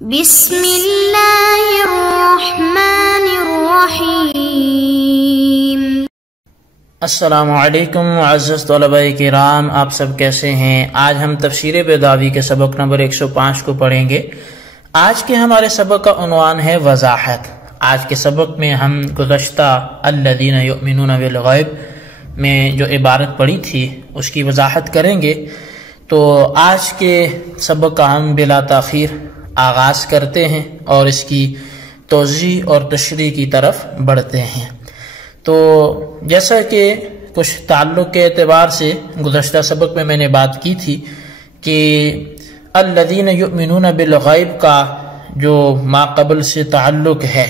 بسم اللہ الرحمن الرحیم۔ السلام علیکم معزز طلباء کرام، آپ سب کیسے ہیں؟ آج ہم تفسیر بیضاوی کے سبق نمبر 105 کو پڑھیں گے۔ آج کے ہمارے سبق کا عنوان ہے وضاحت۔ آج کے سبق میں ہم گزشتہ الذین یؤمنون بالغیب میں جو عبارت پڑھی تھی اس کی وضاحت کریں گے۔ تو آج کے سبق کا ہم بلا تاخیر آغاز کرتے ہیں اور اس کی توضیح اور تشریح کی طرف بڑھتے ہیں۔ تو جیسا کہ کچھ تعلق کے اعتبار سے گزشتہ سبق میں نے بات کی تھی کہ الذین یؤمنون بالغیب کا جو ما قبل سے تعلق ہے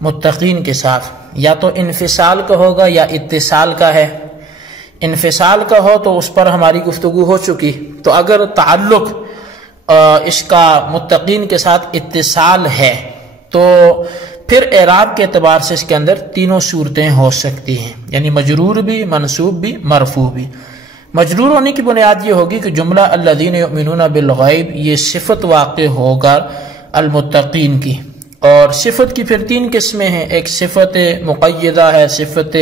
متقین کے ساتھ، یا تو انفصال کا ہوگا یا اتصال کا ہے۔ انفصال کا ہو تو اس پر ہماری گفتگو ہو چکی، تو اگر تعلق اس کا متقین کے ساتھ اتصال ہے تو پھر اعراب کے اعتبار سے اس کے اندر تینوں صورتیں ہو سکتی ہیں، یعنی مجرور بھی، منصوب بھی، مرفوع بھی۔ مجرور ہونے کی بنیاد یہ ہوگی کہ جملہ الذین یؤمنون بالغیب یہ صفت واقع ہوگا المتقین کی، اور صفت کی پھر تین قسمیں ہیں، ایک صفت مقیدہ ہے، صفت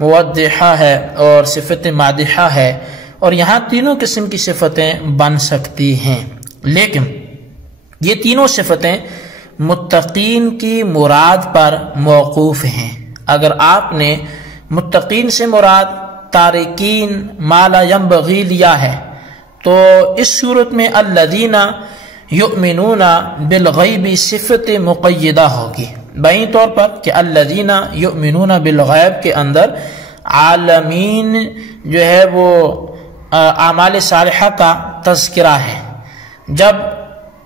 موضحہ ہے اور صفت مادحہ ہے، اور یہاں تینوں قسم کی صفتیں بن سکتی ہیں۔ لیکن یہ تینوں صفتیں متقین کی مراد پر موقوف ہیں۔ اگر آپ نے متقین سے مراد تارکین ما لا ينبغی لیا ہے تو اس صورت میں الذین یؤمنون بالغیب صفت مقیدہ ہوگی، بائیں طور پر کہ الذین یؤمنون بالغیب کے اندر عالمین جو ہے وہ اعمال صالحہ کا تذکرہ ہے۔ جب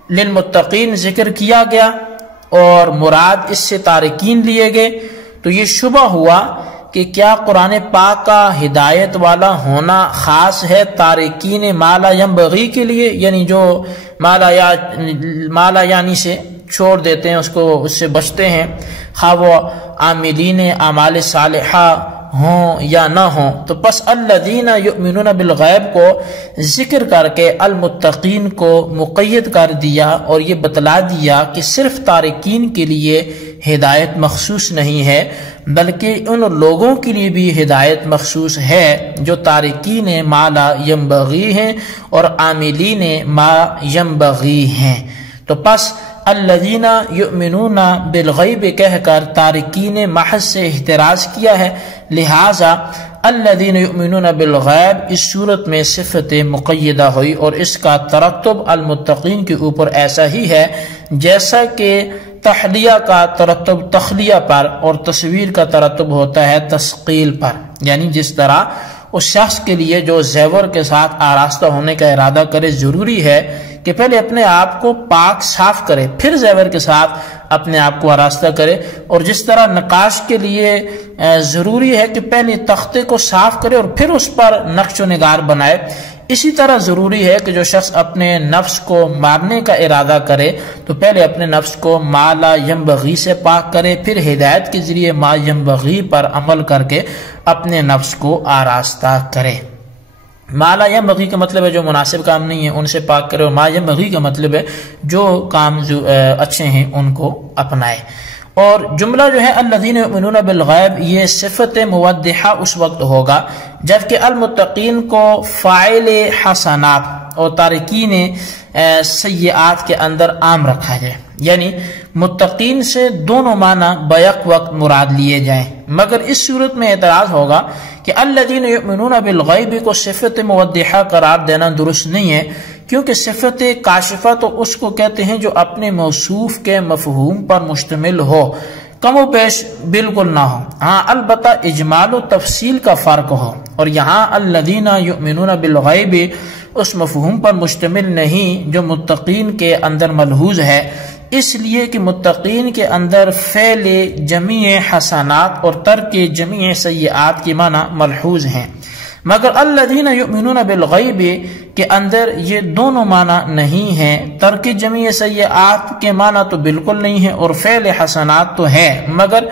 للمتقین ذکر کیا گیا اور مراد اس سے تارکین لیے گئے تو یہ شبہ ہوا کہ کیا قرآن پاک کا ہدایت والا ہونا خاص ہے تارکین ما لا ينبغی کے لیے، یعنی جو ما لا یعنی سے چھوڑ دیتے ہیں، اس سے بچتے ہیں، خواہ وہ عاملین اعمال صالحہ ہوں یا نہ ہوں۔ تو پس الذین یؤمنون بالغیب کو ذکر کر کے المتقین کو مقید کر دیا اور یہ بتلا دیا کہ صرف تارکین کے لیے ہدایت مخصوص نہیں ہے بلکہ ان لوگوں کے لیے بھی ہدایت مخصوص ہے جو تارکین ما لا ينبغی ہیں اور عاملین ما ينبغی ہیں۔ تو پس الذین یؤمنون بالغیب کہہ کر تارکین محض سے احتراز کیا ہے، لہذا الذین یؤمنون بالغیب اس صورت میں صفت مقیدہ ہوئی، اور اس کا ترتب المتقین کے اوپر ایسا ہی ہے جیسا کہ تحلیہ کا ترتب تخلیہ پر اور تصویر کا ترتب ہوتا ہے تثقیل پر، یعنی جس طرح اس شخص کے لیے جو زیور کے ساتھ آراستہ ہونے کا ارادہ کرے ضروری ہے کہ پہلے اپنے آپ کو پاک صاف کرے پھر زیور کے ساتھ اپنے آپ کو آراستہ کرے، اور جس طرح نقاش کے لیے ضروری ہے کہ پہلے تختے کو صاف کرے اور پھر اس پر نقش و نگار بنائے، اسی طرح ضروری ہے کہ جو شخص اپنے نفس کو مارنے کا ارادہ کرے تو پہلے اپنے نفس کو ما لا ينبغی سے پاک کرے، پھر ہدایت کے ذریعے ما ينبغی پر عمل کر کے اپنے نفس کو آراستہ کرے۔ ما لا ينبغی کا مطلب ہے جو مناسب کام نہیں ہے ان سے پاک کرے، اور ما ينبغی کا مطلب ہے جو کام جو اچھے ہیں ان کو اپنائے۔ اور جملہ جو ہے الذین یؤمنون بالغیب یہ صفت موضحہ اس وقت ہوگا جبکہ المتقین کو فاعل حسنات اور تارکین سیئات کے اندر عام رکھا جائے، یعنی متقین سے دونوں معنی بیک وقت مراد لیے جائیں۔ مگر اس صورت میں اعتراض ہوگا کہ الذین یؤمنون بالغیب کو صفت موضحہ قرار دینا درست نہیں ہے، کیونکہ صفت کاشفہ تو اس کو کہتے ہیں جو اپنے موصوف کے مفہوم پر مشتمل ہو، کم و بیش بالکل نہ ہو، ہاں البتہ اجمال و تفصیل کا فرق ہو، اور یہاں الذین یؤمنون بالغیب اس مفہوم پر مشتمل نہیں جو متقین کے اندر ملحوظ ہے، اس لیے کہ متقین کے اندر فعل جمیع حسنات اور ترک جمیع سیئات کی معنی ملحوظ ہیں، مگر الذین یؤمنون بالغیب کے اندر یہ دونوں معنی نہیں ہیں، ترک جمیع سیئات کے معنی تو بالکل نہیں ہے اور فعل حسنات تو ہے مگر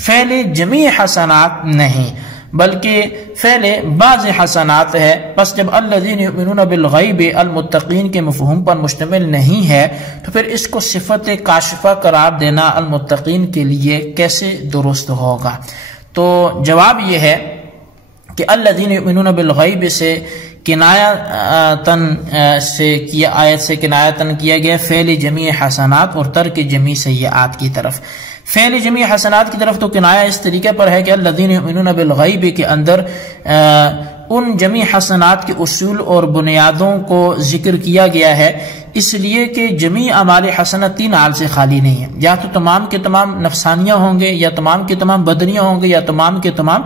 فعل جمیع حسنات نہیں۔ بلکہ فعل بعض حسنات ہے. پس جب الذین یؤمنون بالغیب المتقین کے مفہوم پر مشتمل نہیں ہے تو پھر اس کو صفت کاشفہ قرار دینا المتقین کے لیے کیسے درست ہوگا؟ تو جواب یہ ہے کہ الذین یؤمنون بالغیب سے کنایتن آیت سے کنایتن کیا گیا فعل جمیع حسنات اور ترک جمیع سیئات کی طرف. فعل جمیع حسنات کی طرف تو کنایہ اس طریقے پر ہے کہ الذین یؤمنون بالغیب کے اندر ان جمیع حسنات کے اصول اور بنیادوں کو ذکر کیا گیا ہے، اس لیے کہ جمیع اعمال حسنہ تین حال سے خالی نہیں ہے. یا تو تمام کے تمام نفسانیہ ہوں گے، یا تمام کے تمام بدنیہ ہوں گے، یا تمام کے تمام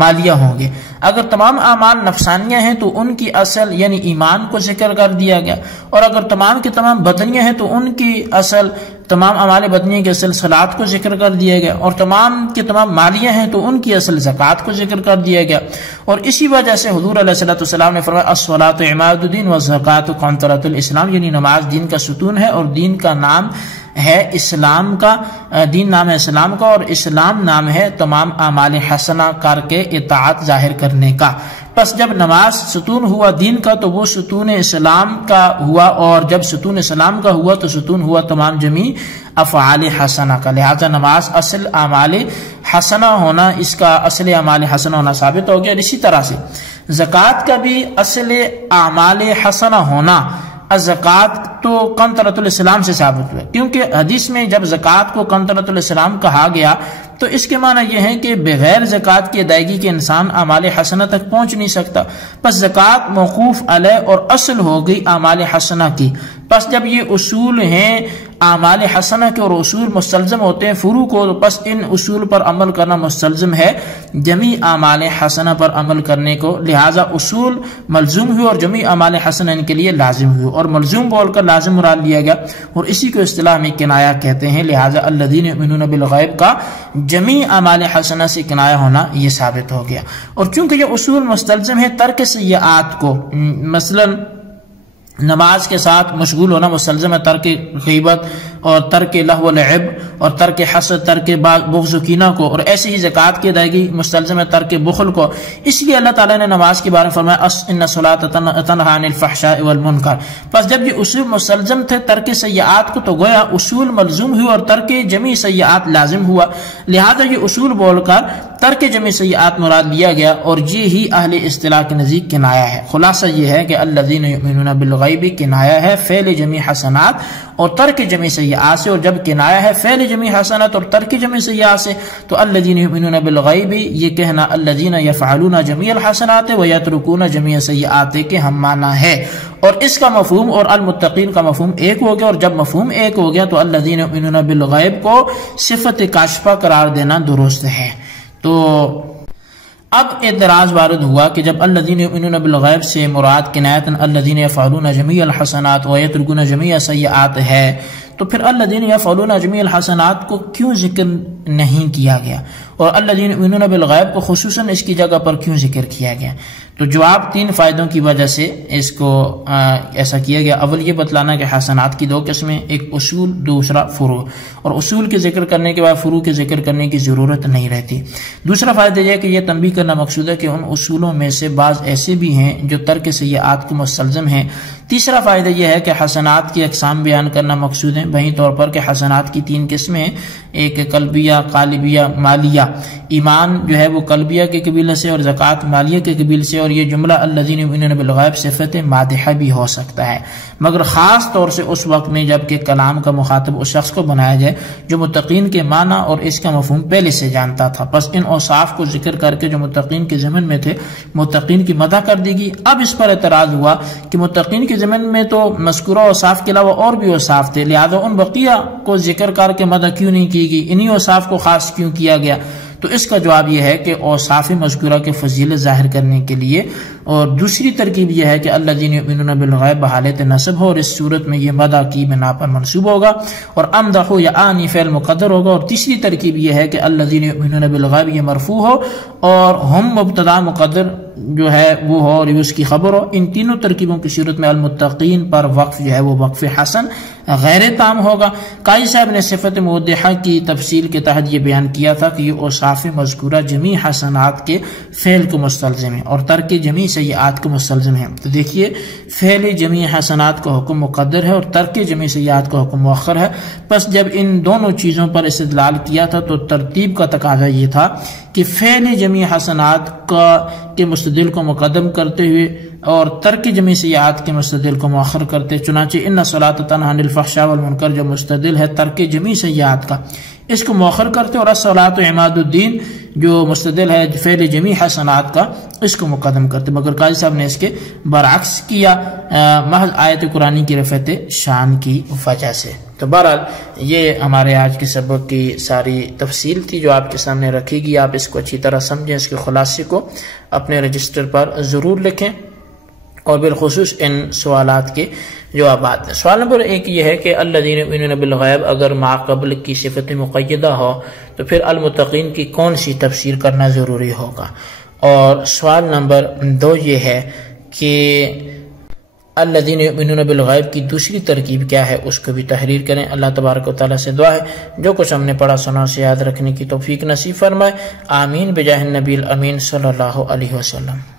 مالیہ ہوں گے. اگر تمام اعمال نفسانیہ ہیں تو ان کی اصل یعنی ایمان کو ذکر کر دیا گیا، اور اگر تمام کے تمام بدنیہ ہیں تو ان کی اصل تمام اعمال بدنیہ کے اصل صلات کو ذکر کر دیا گیا، اور تمام کے تمام مالیہ ہیں تو ان کی اصل زکوٰۃ کو ذکر کر دیا گیا. اور اسی وجہ سے حضور علیہ الصلوۃ والسلام نے فرمایا الصلاۃ عماد الدین والزکوٰۃ قنطرۃ الاسلام، یعنی نماز دین کا ستون ہے اور دین کا نام ہے اسلام کا، دین نام ہے اسلام کا، اور اسلام نام ہے تمام اعمال حسنہ کر کے اطاعت ظاہر کرنے کا. پس جب نماز ستون ہوا دین کا تو وہ ستون اسلام کا ہوا، اور جب ستون اسلام کا ہوا تو ستون ہوا تمام جمیع افعال حسنہ کا. لہذا نماز اصل اعمال حسنہ ہونا، اس کا اصل اعمال حسنہ ہونا ثابت ہو گیا. اور اسی طرح سے زکوٰۃ کا بھی اصل اعمال حسنہ ہونا الزکوٰۃ تو قنطرۃ الاسلام سے ثابت ہوا، کیونکہ حدیث میں جب زکوٰۃ کو قنطرۃ الاسلام کہا گیا تو اس کے معنی یہ ہے کہ بغیر زکوٰۃ کی ادائیگی کے انسان اعمال حسنہ تک پہنچ نہیں سکتا. پس زکوٰۃ موقوف علیہ اور اصل ہو گئی اعمال حسنہ کی. پس جب یہ اصول ہیں اعمال حسنہ کے اور اصول مستلزم ہوتے ہیں فروع کو، پس ان اصول پر عمل کرنا مستلزم ہے جمیع اعمال حسنہ پر عمل کرنے کو. لہذا اصول ملزوم ہوئے اور جمیع اعمال حسنہ ان کے لیے لازم ہوئے، اور ملزوم بول کر لازم مراد لیا گیا، اور اسی کو اصطلاح میں کنایہ کہتے ہیں. لہذا الذین یؤمنون بالغیب کا جمیع اعمال حسنہ سے کنایہ ہونا یہ ثابت ہو گیا. اور چونکہ یہ اصول مستلزم ہے ترک سیئات کو، مثلا نماز کے ساتھ مشغول ہونا مستلزم ہے ترک غیبت اور ترک لہو و لعب اور ترک حسد، ترک بغض و کینہ کو، اور ایسے ہی زکوٰۃ کی ادائیگی مستلزم ہے ترک بخل کو. اس لیے اللہ تعالیٰ نے نماز کے بارے میں فرمایا ان الصلاۃ تنہی عن الفحشاء والمنکر. پس جب یہ اصول مستلزم تھے ترک سیئات کو تو گویا اصول ملزوم ہوئے اور ترک جمیع سیئات لازم ہوا. لہذا یہ اصول بول کر ترک جمیع سیئات مراد لیا گیا، اور یہ ہی اہل اصطلاح کے نزدیک کنایہ ہے. خلاصہ یہ ہے کہ الذین یؤمنون بالغیب کنایہ ہے فعل جمیع حسنات اور ترک جمیع سیئات سے، اور جب کنایہ ہے فعل جمیع حسنات اور ترک جمیع سیئات سے تو الذین یؤمنون بالغیب یہ کہنا الذین یفعلون جمیع الحسنات ویترکون جمیع السیئات کے ہم معنی ہے. اور اس کا مفہوم اور المتقین کا مفہوم ایک ہو گیا، اور جب مفہوم ایک ہو گیا تو الذین یؤمنون بالغیب کو صفت کاشفہ قرار دینا درست ہے. تو اب اعتراض وارد ہوا کہ جب الذین یؤمنون بالغیب سے مراد کنایتاً الذین یفعلون جمیع الحسنات ویترکون جمیع السیئات ہے، تو پھر الذین یفعلون جمیع الحسنات کو کیوں ذکر نہیں کیا گیا، اور الذین یؤمنون بالغیب کو خصوصاً اس کی جگہ پر کیوں ذکر کیا گیا؟ تو جواب تین فائدوں کی وجہ سے اس کو ایسا کیا گیا. اول یہ بتلانا کہ حسنات کی دو قسمیں، ایک اصول دوسرا فروع، اور اصول کے ذکر کرنے کے بعد فروع کے ذکر کرنے کی ضرورت نہیں رہتی. دوسرا فائدہ یہ ہے کہ یہ تنبیہ کرنا مقصود ہے کہ ان اصولوں میں سے بعض ایسے بھی ہیں جو ترک سیئات کو مستلزم ہیں. تیسرا فائدہ یہ ہے کہ حسنات کی اقسام بیان کرنا مقصود ہے، وہیں طور پر کہ حسنات کی تین قسمیں ہیں، ایک قلبیہ، قالبیہ، مالیہ. ایمان جو ہے وہ قلبیہ کے قبیلے سے اور زکوٰۃ مالیہ کے قبیل سے، اور یہ جملہ الذین یؤمنون بالغیب صفت مادحہ بھی ہو سکتا ہے، مگر خاص طور سے اس وقت میں جب کہ کلام کا مخاطب اس شخص کو بنایا جائے جو متقین کے معنی اور اس کا مفہوم پہلے سے جانتا تھا. پس ان اوصاف کو ذکر کر کے جو متقین کے ضمن میں تھے متقین کی مدح کر دی گئی. اب اس پر اعتراض ہوا کہ متقین کے ضمن میں تو مذکورہ اوصاف کے علاوہ اور بھی اوصاف تھے، لہذا ان بقیہ کو ذکر کر کے مدح کیوں نہیں کی گئی، انہی اوصاف کو خاص کیوں کیا گیا؟ تو اس کا جواب یہ ہے کہ اوصاف مذکورہ کے فضیلت ظاہر کرنے کے لیے، اور دوسری ترکیب یہ ہے کہ الذین یؤمنون بالغیب بحالت نصب ہو، اور اس صورت میں یہ مدح کی بنا پر منصوب ہوگا، اور امدح یا آنی فعل مقدر ہوگا. اور تیسری ترکیب یہ ہے کہ الذین یؤمنون بالغیب یہ مرفوع ہو اور ہم مبتدا مقدر جو ہے وہ ہو اور اس کی خبر ہو. ان تینوں ترکیبوں کی صورت میں المتقین پر وقف جو ہے وہ وقف حسن غیر تام ہوگا۔ قاضی صاحب نے صفت موضحہ کی تفصیل کے تحت یہ بیان کیا تھا کہ یہ اوصاف مذکورہ جمیع حسنات کے فعل کو مستلزم ہے اور ترک جمیع سیئات کو مستلزم ہے۔ تو دیکھیے فعل جمیع حسنات کا حکم مقدر ہے اور ترک جمیع سیئات کا حکم مؤخر ہے۔ پس جب ان دونوں چیزوں پر استدلال کیا تھا تو ترتیب کا تقاضا یہ تھا کہ فعل جمیع حسنات کے مستدل کو مقدم کرتے ہوئے اور ترک جمیع سیئات کے مستدل کو مؤخر کرتے، چنانچہ ان الصلاۃ تنہی عن الفحشاء والمنکر جو مستدل ہے ترک جمیع سیئات کا، اس کو مؤخر کرتے، اور الصلاۃ عماد الدین جو مستدل ہے فعل جمیع حسنات کا، اس کو مقدم کرتے۔ مگر قاضی صاحب نے اس کے برعکس کیا محض آیت قرآنی کی رفعت شان کی وجہ سے۔ تو بہرحال یہ ہمارے آج کے سبق کی ساری تفصیل تھی جو آپ کے سامنے رکھی گئی۔ آپ اس کو اچھی طرح سمجھیں، اس کے خلاصے کو اپنے رجسٹر پر ضرور لکھیں اور بالخصوص ان سوالات کے جوابات دیں۔ سوال نمبر 1 یہ ہے کہ الذین یؤمنون بالغیب اگر ما قبل کی صفت مقیدہ ہو تو پھر المتقین کی کون سی تفسیر کرنا ضروری ہوگا؟ اور سوال نمبر 2 یہ ہے کہ الذین یؤمنون بالغیب کی دوسری ترکیب کیا ہے، اس کو بھی تحریر کریں۔ اللہ تبارک و تعالیٰ سے دعا ہے جو کچھ ہم نے پڑھا سنا اسے یاد رکھنے کی توفیق نصیب فرمائے۔ آمین بجاہ النبی الامین صلی اللہ علیہ وسلم۔